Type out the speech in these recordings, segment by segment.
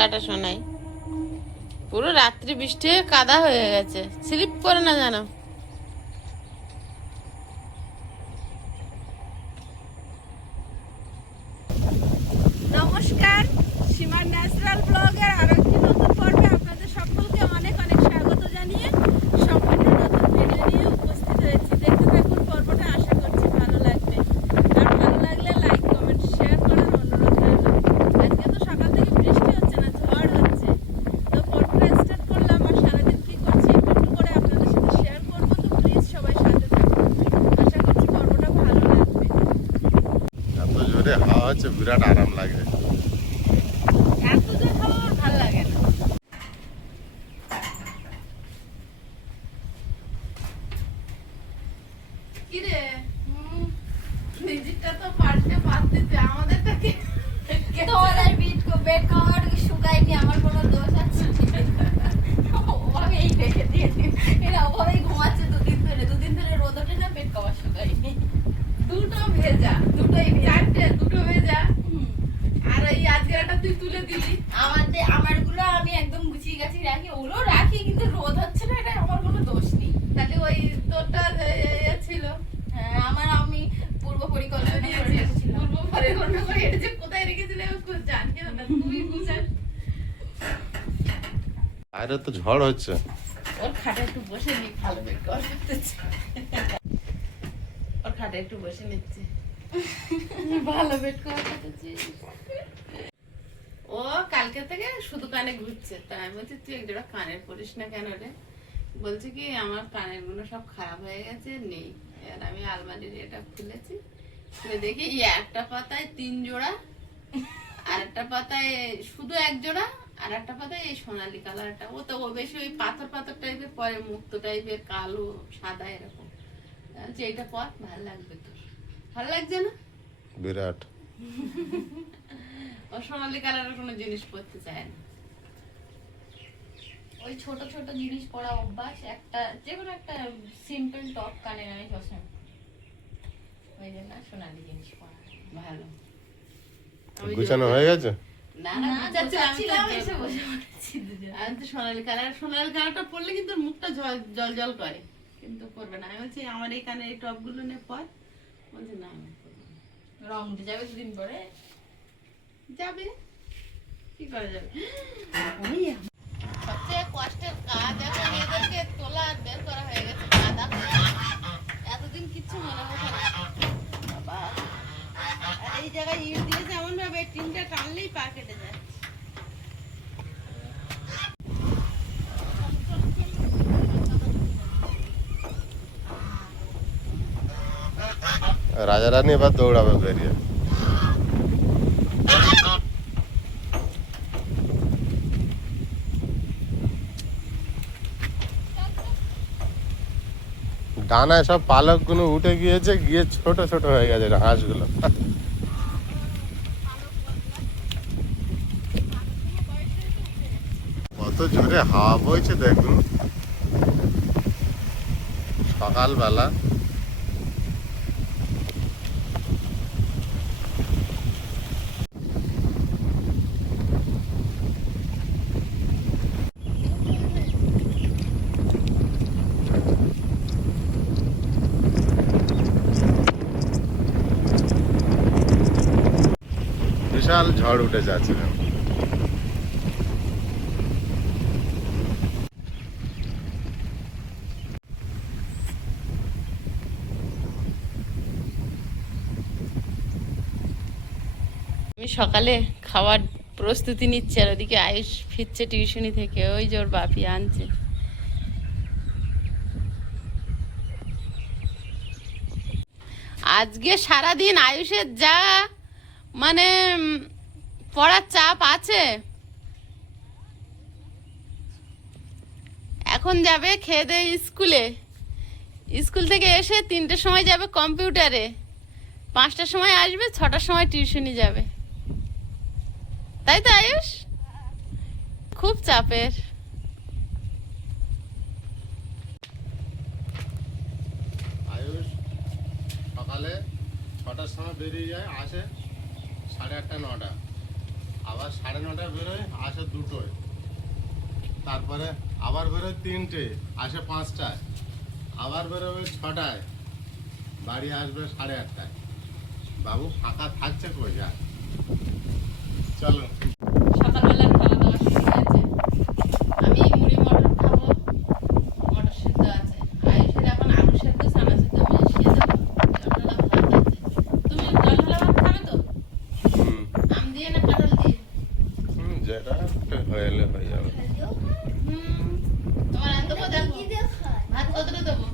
Tata শোনাই। পুরো রাত্রি বৃষ্টি হয়ে কাদা হয়ে গেছে, স্লিপ করে না জানো। নমস্কার, সীমার ন্যাচারাল ব্লগের আরো একটি নতুন পর্বে আপনাদের সকলকে অনেক অনেক স্বাগত জানিয়ে সম্পূর্ণ নতুন ভিডিও নিয়ে উপস্থিত হয়েছি। দেখতে থাকুন পর্বটা, আশা করছি ভালো লাগবে। আর ভালো লাগলে লাইক কমেন্ট শেয়ার করার অনুরোধ রইল। আজকে তো সকাল থেকে বৃষ্টি হচ্ছে না, ঝড় হচ্ছে। তো পর্বটা স্টার্ট করলাম, আর সারাদিন কি করছি একটু করে আপনাদের সাথে শেয়ার করবো। তো প্লিজ সবাই সাথে থাকুন, আশা করছি পর্বটা ভালো লাগবে। এত জোরে হাওয়া হচ্ছে, বিরাট আরাম লাগে। এত যে খাওয়া আমার ভালো লাগে না। কিরে নিজেরটা তো পাল্টে পাল্টেছে, আমাদেরটাকে তোর আর বেড কভার শুকায়নি, আমার কোনো দোষ আছে? ওভাবেই রেখে দিয়েছি, এরা ওভাবেই ঘুমাচ্ছে দুদিন ধরে রোদ ওঠে না, বেড কভার শুকায়নি। দুটো ভেজা, দুটোই চারটে, দুটো ভেজা। আর এই আজকে একটা তুই তুলে দিলি। আমারগুলো আমি একদম গুছিয়ে গাছি রাখি, ওগুলো রাখি, কিন্তু রোদ হচ্ছে না, এটা আমার কোনো দোষ নেই। তাহলে ওই তোরটা ছিল হ্যাঁ, আমি পূর্ব পরিকল্পনা করে দিয়েছিস, রেখেছিলাম। পূর্ব পরিকল্পনা করে এটা যে কোথায় রেখেছিলে জানি না, তুই বুঝাস। বাইরে তো ঝড় হচ্ছে। ওর খাটে একটু বসে নি, ভালো বেড কভার করতেছে। ওর খাটে একটু বসে নিচ্ছে, ভালো বেড কভার করতেছে। ও কালকে থেকে শুধু কানে ঘুরছে, তাই আমি বলছি তুই এক জোড়া কানের পরিস না কেন রে? বলছে কি আমার কানের গুলো সব খারাপ হয়ে গেছে, নেই। এবার আমি আলমারির এটা খুলেছি, খুলে দেখি এই একটা পাতায় 3 জোড়া, আর একটা পাতায় শুধু 1 জোড়া, আর একটা পাতায় এই সোনালী কালারটা। ও বেশি ওই পাথর পাথর টাইপের পরে, মুক্ত টাইপের, কালো সাদা এরকম। বলছি এইটা পর ভালো লাগবে তোর। ভালো লাগছে না? বিরাট। ও সোনালী কালারের কোনো জিনিস পরতে চায় না। ওই ছোট ছোট জিনিস পরা অভ্যাস, একটা যে কোনো একটা সিম্পল টপ কানে আমি সবসময়, ওই জন্য সোনালি জিনিস পরা ভালো। গুছানো হয়ে গেছে? না না, না, যাচ্ছিলাম এসে বসে পড়েছি দুজন। আমি তো সোনালী কালারটা পরলে কিন্তু মুখটা জল জল করে, কিন্তু করবে না। আমি বলছি আমার এই কানের এই টপ গুলো নে পর। বলছে না আমি পরবো না। রং উঠে যাবে দুদিন পরে। যাবে, কি করা যাবে? সবচেয়ে কষ্টের কাজ এখন এদেরকে তোলা আর বের করা হয়ে গেছে, কাদা হয়ে। এতদিন কিচ্ছু মনে হতো না। বাবা, আর এই জায়গায় ইট দিয়েছে এমন ভাবে টিনটা টানলেই পা কেটে যায়। রাজা রানী এবার দৌড়াবে বেরিয়ে। ডানায় সব পালক গুলো উঠে গিয়েছে, গিয়ে ছোট ছোট হয়ে গেছে হাঁসগুলো। কত জোরে হাওয়া বইছে দেখুন সকালবেলা। বিশাল ঝড় উঠে যাচ্ছে। আমি সকালে খাওয়ার প্রস্তুতি নিচ্ছি, আর ওদিকে আয়ুষ ফিরছে টিউশনি থেকে, ওই যে ওর বাপি আনছে। আজকে সারাদিন আয়ুষের যা মানে পড়ার চাপ আছে। এখন যাবে খেয়ে দিয়ে স্কুলে, স্কুল থেকে এসে 3টের সময় যাবে কম্পিউটারে, 5টার সময় আসবে, 6টার সময় টিউশনি যাবে। তাই তো আয়ুষ? খুব চাপের। আয়ুষ সকালে 6টার সময় বেরিয়ে যায়, আসে 8:30 9টা, আবার 9:30 বেরোয়, আসে 2টোয়। তারপরে আবার বেরোয় 3টে, আসে 5টায়। আবার বেরোবে 6টায়, বাড়ি আসবে 8:30টায়। বাবু ফাঁকা থাকছে কই যা। চলো সকালবেলার খাওয়া দাওয়া শুরু হয়েছে। আমি মুড়ি মটর খাবো, মটর সিদ্ধ আছে। আয়ুষের এখন আলু সেদ্ধ, চানা সিদ্ধ মিশিয়ে দেবো। জলঢালা ভাত আছে। তুমি জলঢালা ভাত খাবে তো? হুম আম দিয়ে না কাঁঠাল দিয়ে? যেটা হয়ে এলে হয়ে যাবে। তোমার আর দেবো, দেখো কি দিয়ে খায়? ভাত কতটা দেবো?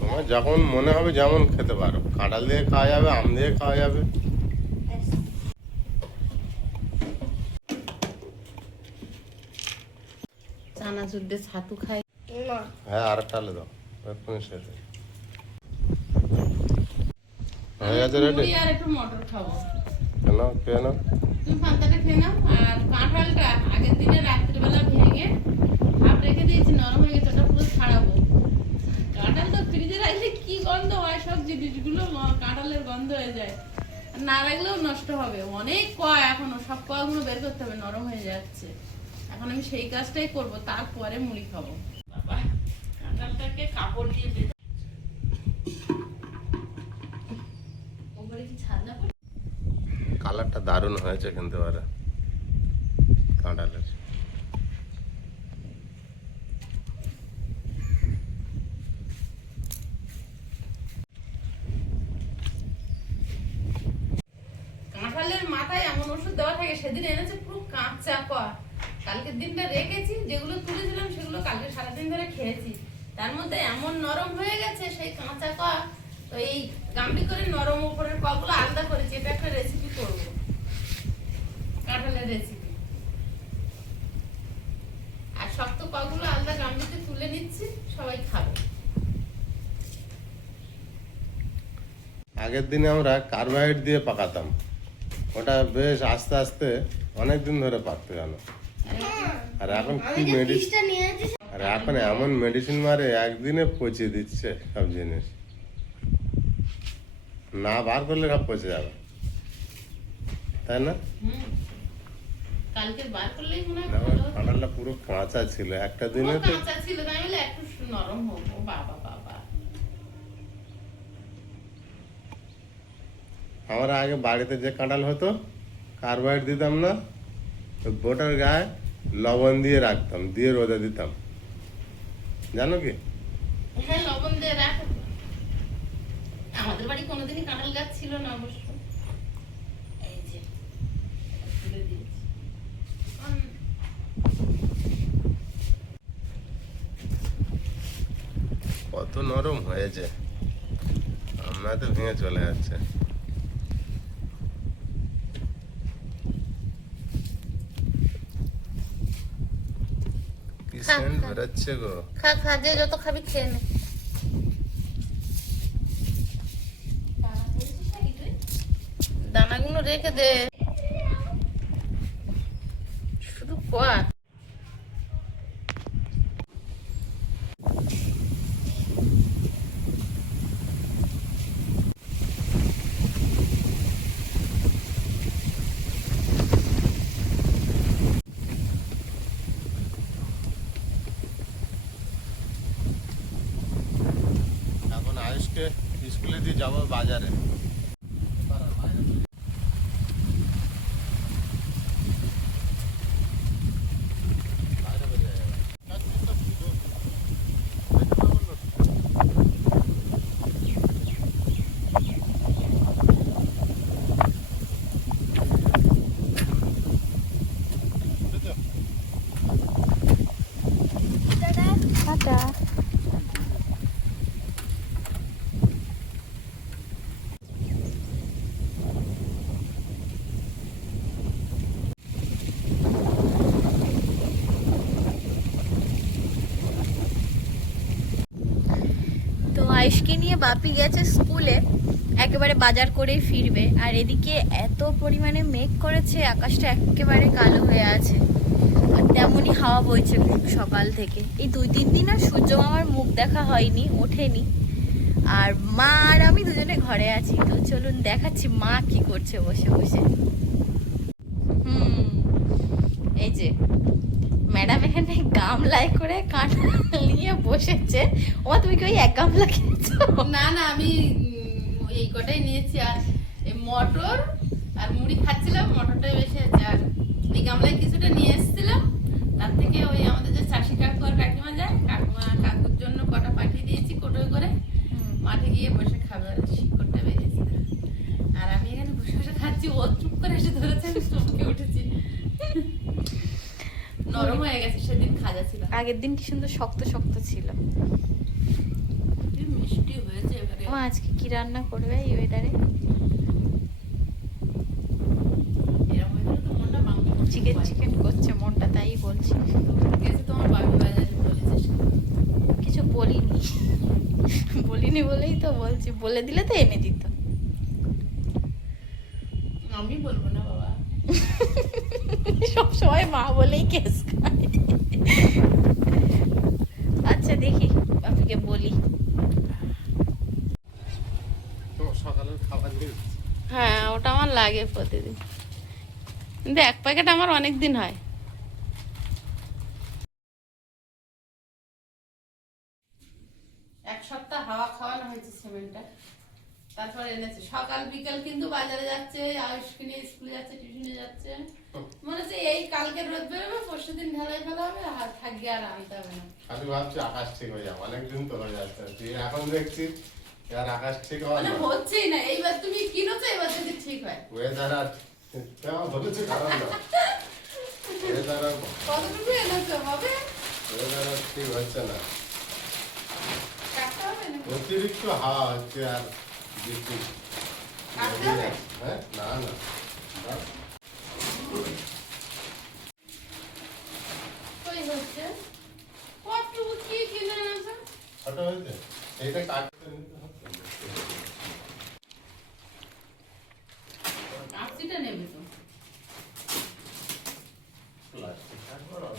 তোমার যখন মনে হবে যেমন খেতে পারো, কাঁঠাল দিয়ে খাওয়া যাবে, আম দিয়ে খাওয়া যাবে। চানাচুর দিয়ে ছাতু খাই। না। হ্যাঁ, আরেকটা আলু দাও, এক্ষুনি শেষ হয়ে যাবে। হয়ে গেছে রেডি? মুড়ি আর একটু মটর খাবো। কেন কেন? তুমি পান্তাটা খেয়ে নাও। আর কাঁঠালটা আগের দিনে রাত্রিবেলা ভেঙে ভাপ রেখে দিয়েছি, নরম হয়ে গেছে, ওটা পুরো ছাড়াবো। কাঁঠাল তো ফ্রিজে রাখলে কি গন্ধ হয়, সব জিনিসগুলো কাঁঠালের গন্ধ হয়ে যায়। আর না রাখলেও নষ্ট হবে। অনেক কয়া এখনো, সব কয়াগুলো বের করতে হবে, নরম হয়ে যাচ্ছে। এখন আমি সেই কাজটাই করব, তারপরে মুড়ি খাবো। বাবা, কাঁঠালটাকে কাপড় দিয়ে বেঁধে ওপরে কি ছাদনা পড়ে? কালারটা দারুণ হয়েছে কিন্তু এবারে কাঁঠালের। কাঁঠালের মাথায় এমন ওষুধ দেওয়া থাকে, সেদিন এনেছে পুরো কাঁচা কয়া। কালকের দিনটা রেখেছি, যেগুলো তুলেছিলাম সেগুলো কালকে সারাদিন ধরে খেয়েছি। তার মধ্যে এমন নরম হয়ে গেছে সেই কাঁচা কয়া। তো এই গামলি করে নরম উপরের কয়াগুলো আলাদা করেছি। এটা একটা রেসিপি করবো, কাঁঠালের রেসিপি। আর শক্ত কয়াগুলো আলাদা গামলিতে তুলে নিচ্ছি, সবাই খাবে। আগের দিনে আমরা কার্বাইড দিয়ে পাকাতাম, ওটা বেশ আস্তে আস্তে অনেক দিন ধরে পাকতে জানো। আর এখন কি আমি যে মেডিসিন, ফিশটা নিয়ে আছি আর এখন এমন মেডিসিন মারে, একদিনে পচিয়ে দিচ্ছে সব জিনিস। না বার করলে সব পচে যাবে, তাই না? কালকে বার করলেই মনে হয় দেখো, ভালো হতো। কাঁঠালটা পুরো কাঁচা ছিল, একটা পুরো দিনে তো। কাঁচা ছিল, তাই বলে একটু নরম হোক। ও বাবা বাবা। আমরা আগে বাড়িতে যে কাঁঠাল হতো, কার্বাইড দিতাম না, ওই বোটার গায়ে লবণ দিয়ে রাখতাম, দিয়ে রোদে দিতাম, জানো কি? হ্যাঁ, লবণ দিয়ে রাখো। আমাদের বাড়ি কোনোদিনই কাঁঠাল গাছ ছিল না অবশ্য। এই যে তুলে দিয়েছি। কত নরম হয়েছে, আমরা তো ভেঙে চলে যাচ্ছে। কি সেন্ট বেরোচ্ছে গো। খা খা, যে যত খাবি খেয়ে নে। দানাগুলো রেখে দে, শুধু কয়া। এখন আয়ুষকে স্কুলে দিয়ে যাবো বাজারে। টাটা। তো আয়ুষকে নিয়ে বাপি গেছে স্কুলে, একেবারে বাজার করেই ফিরবে। আর এদিকে এত পরিমাণে মেঘ করেছে, আকাশটা একেবারে কালো হয়ে আছে। আর তেমনই হাওয়া বইছে খুব সকাল থেকে। এই 2-3 দিন আর সূর্য মামার মুখ দেখা হয়নি, ওঠেনি। আর মা আর আমি দুজনে ঘরে আছি। তো চলুন দেখাচ্ছি মা কি করছে বসে বসে। যে ম্যাডাম এখানে গামলায় করে কাঁঠাল নিয়ে বসেছে। ও তুমি কি ওই এক গামলা খেয়েছো? না না, আমি এই কটাই নিয়েছি। আর এই মটর আর মুড়ি খাচ্ছিলাম, মটরটাই বেশি আছে। আর এই গামলায় কিছুটা নিয়ে এসেছিলাম, তার থেকে ওই আমাদের যে চাষি কাকু আর কাকিমা যায়, কাকুর জন্য কটা পাঠিয়ে দিয়েছি কোটোয় করে। মাঠে গিয়ে বসে খাবে, আর শিকড়টা বেরিয়েছে। আর আমি এখানে বসে বসে খাচ্ছি, ও চুপ করে এসে ধরেছে, আমি চমকে উঠেছি। নরম হয়ে গেছে, সেদিন খাজা ছিল। আগের দিন কি সুন্দর শক্ত শক্ত ছিল। কি মিষ্টি হয়েছে এবারে। ও আজকে কি রান্না করবে এই ওয়েদারে? এরকম হয়েছে তো মনটা মাংস চিকেন চিকেন করছে মনটা, তাই বলছি। গেছে তোমার বাপি বাজারে, বলেছিস? কিছু বলিনি, বলিনি বলেই তো বলছি, বলে দিলে তো এনে দিত। আমি বলবো না বাবা। সব সময় মা বলেই কেস খায়। আচ্ছা দেখি বাপিকে বলি। তো সকালের খাবার নিয়ে হ্যাঁ, ওটা আমার লাগে প্রতিদিন, কিন্তু এক প্যাকেট আমার অনেক দিন হয়। এক সপ্তাহ হাওয়া খাওয়ানো হয়েছে সিমেন্টটা, তারপর এনেছে। সকাল বিকাল কিন্তু বাজারে যাচ্ছে, আয়ুষ কিনে স্কুলে যাচ্ছে, টিউশনে যাচ্ছে। মনে হচ্ছে এই কালকে রোদ বেরোবে, পরশু দিন ঢালাই ফেলা হবে, আর থাকবে, আর আনতে হবে না। আমি ভাবছি আকাশ ঠিক হয়ে যাবে, অনেকদিন তো হয়ে যাচ্ছে। তুই এখন দেখছি আর আকাশ ঠিক হয় মানে না, হচ্ছেই না। এইবার তুমি কিনোছো, এবার যদি ঠিক হয়। ওয়েদার আর কেমন বলেছে কারণ না, ওয়েদার আর কতটুকু এনেছো হবে? ওয়েদার আর ঠিক হচ্ছে না। কাটতে হবে না? অতিরিক্ত হাওয়া হচ্ছে আর বৃষ্টি। কাটতে হবে? হ্যাঁ না না বাস। কই হচ্ছে? কতটুকু কি কিনে এনেছো? ছোট হয়েছে এইটা কাটতে নিতে হচ্ছে। কাঁচিটা নেবে তো। প্লাস্টিক কাটবো আর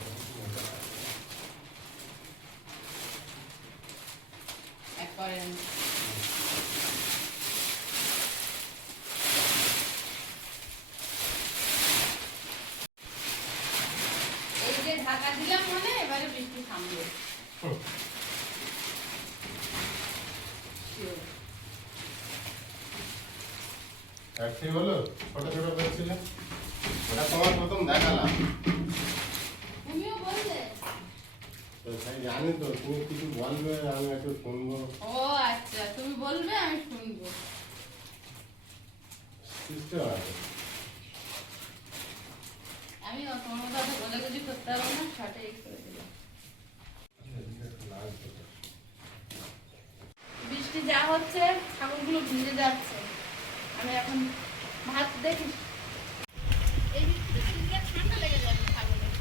একবারে এনেছো। এই যে ঢাকা দিলাম, মানে এবারে বৃষ্টি থামবে। Sure. ঠিক হলো, ছোট ছোট করছিলে, ওটা তোমার প্রথম দেখালাম। তুমিও বললে? তো তাই জানি তো, তুমি কিছু বলবে, আমি একটু শুনবো। ও আচ্ছা, তুমি বলবে, আমি শুনবো। বুঝতে পারবে। আমি তোমার কথা বলে যদি করতে পারবো না, সঠিক করে দিলাম। বৃষ্টি যা হচ্ছে, ছাগলগুলো ভিজে যাচ্ছে। আমি এখন ভাত দেখি, এই বৃষ্টিতে ভিজলে ঠান্ডা লেগে যাবে ছাগলের।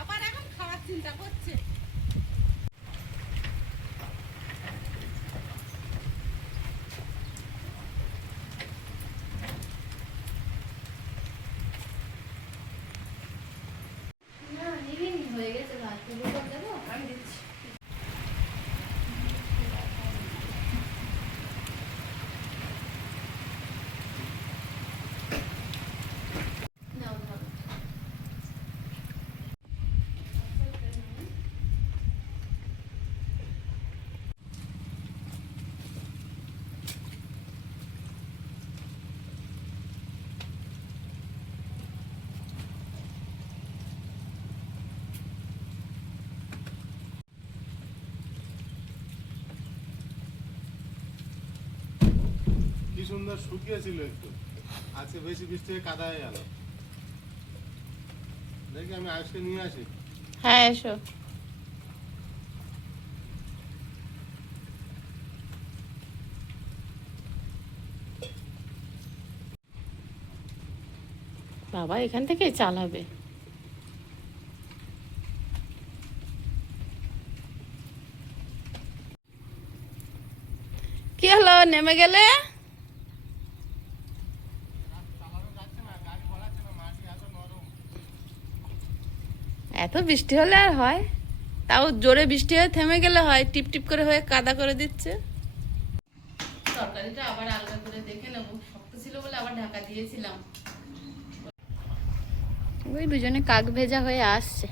আবার এখন খাওয়ার চিন্তা করছে। না নিবিনি, হয়ে গেছে ভাত। তুমি দেবো, আমি দিচ্ছি। নাও ধরো। কি সুন্দর শুকিয়েছিল একটু, আজকে বেশি বৃষ্টি হয়ে কাদা হয়ে গেল। দেখি আমি আজকে নিয়ে আসি। হ্যাঁ এসো। বাবা এখান থেকে চাল হবে। কি হলো, নেমে গেলে? এত বৃষ্টি হলে আর হয়? তাও জোরে বৃষ্টি হয়ে থেমে গেলে হয়, টিপ টিপ করে হয়ে কাদা করে দিচ্ছে। তরকারিটা আবার আলাদা করে দেখে নেবো, শক্ত ছিল বলে আবার ঢাকা দিয়েছিলাম। ওই দুজনে কাক ভেজা হয়ে আসছে।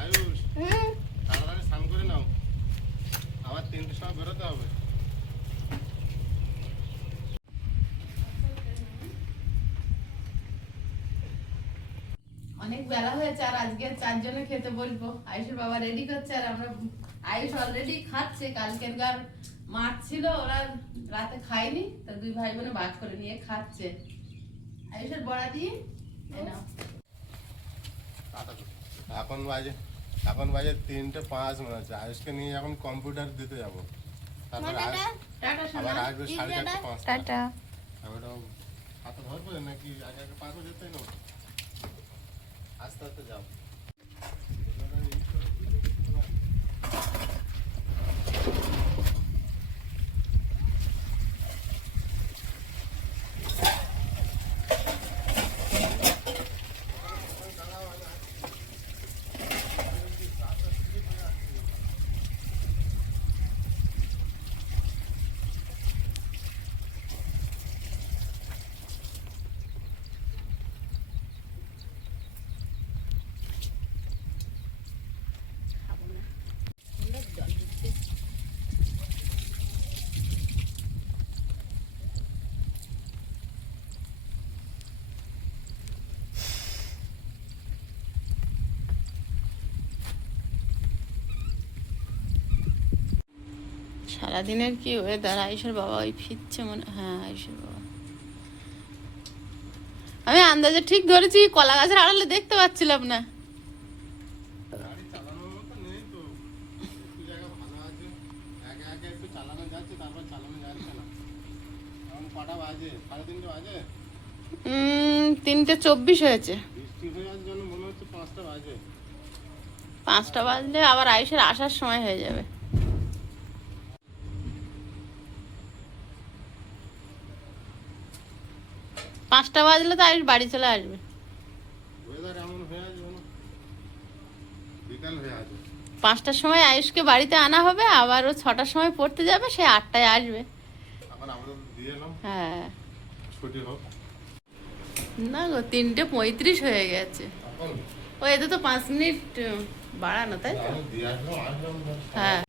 আয়ুষ, তাড়াতাড়ি স্নান করে নাও, আবার 3টের সময় বেরোতে হবে। অনেক বেলা হয়েছে, আর আজকে 4 জনে খেতে বলবো। আয়ুষের বাবা রেডি করছে, আর আমরা আয়ুষ অলরেডি খাচ্ছে। কালকের মাছ ছিল, ওরা রাতে খায়নি, তো 2 ভাই বোনে ভাগ করে নিয়ে খাচ্ছে। আয়ুষের বড়া দিয়ে এই নাও। এখন বাজে 3:05 মনে হচ্ছে। আয়ুষকে নিয়ে এখন কম্পিউটার দিতে যাবো, তারপর টাটা সোনা। আবার আসবে 4:30-5টা। টাটা। আমি তো হাতে ধরবো নাকি আগে আগে পারবো যেতে না? আস্তে আস্তে যাও। সারাদিনের কি ওয়েদার। আয়ুষের বাবা ওই ফিরছে মনে, হ্যাঁ আয়ুষের বাবা। আমি আন্দাজে ঠিক ধরেছি, কলা গাছের আড়ালে দেখতে পাচ্ছিলাম না। গাড়ি চালানোর মতো নেই তো, একটু জায়গা ভালো আছে, একে একে একটু চালানো যাচ্ছে, তারপর চালানো যাচ্ছে না। এখন কটা বাজে? 3:30 বাজে। 3:24 হয়েছে। বৃষ্টি হয়ে যাওয়ার জন্য মনে হচ্ছে 5টা বাজে। 5টা বাজলে আবার আয়ুষের আসার সময় হয়ে যাবে। পাঁচটা বাজলে তো আয়ুষ বাড়ি চলে আসবে। ওয়েদার এমন হয়ে আছে, বিকাল হয়ে আছে। 5টার সময় আয়ুষকে বাড়িতে আনা হবে, আবার ও 6টার সময় পড়তে যাবে, সে 8টায় আসবে। আবার আমরা দিয়ে এলাম, হ্যাঁ ছুটি হোক। না গো, 3:35 হয়ে গেছে। এখন ও এতে তো 5 মিনিট বাড়ানো, তাই তো? আমি দিয়ে আসলাম হ্যাঁ।